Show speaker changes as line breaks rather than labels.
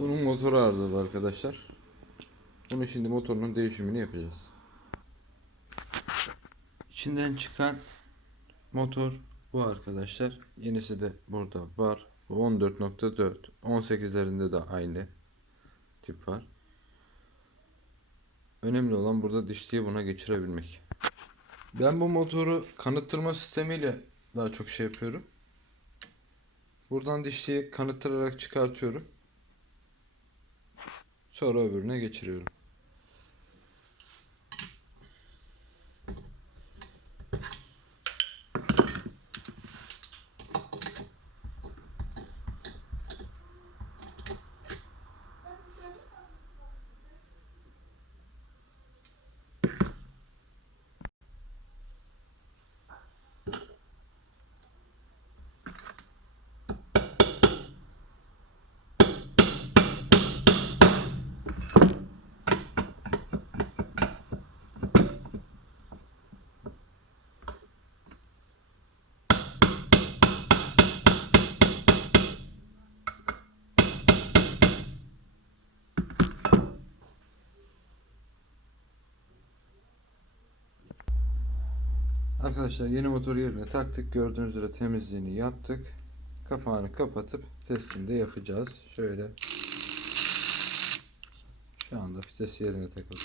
Bunun motoru arızalı arkadaşlar. Bunun şimdi motorunun değişimini yapacağız. İçinden çıkan motor bu arkadaşlar. Yenisi de burada var. Bu 14.4. 18'lerinde de aynı tip var. Önemli olan burada dişliği buna geçirebilmek. Ben bu motoru kanıttırma sistemiyle daha çok şey yapıyorum. Buradan dişliği kanıttırarak çıkartıyorum. Sonra öbürüne geçiriyorum. Arkadaşlar yeni motoru yerine taktık. Gördüğünüz üzere temizliğini yaptık. Kapağını kapatıp testini de yapacağız. Şöyle. Şu anda vites yerine takıldı.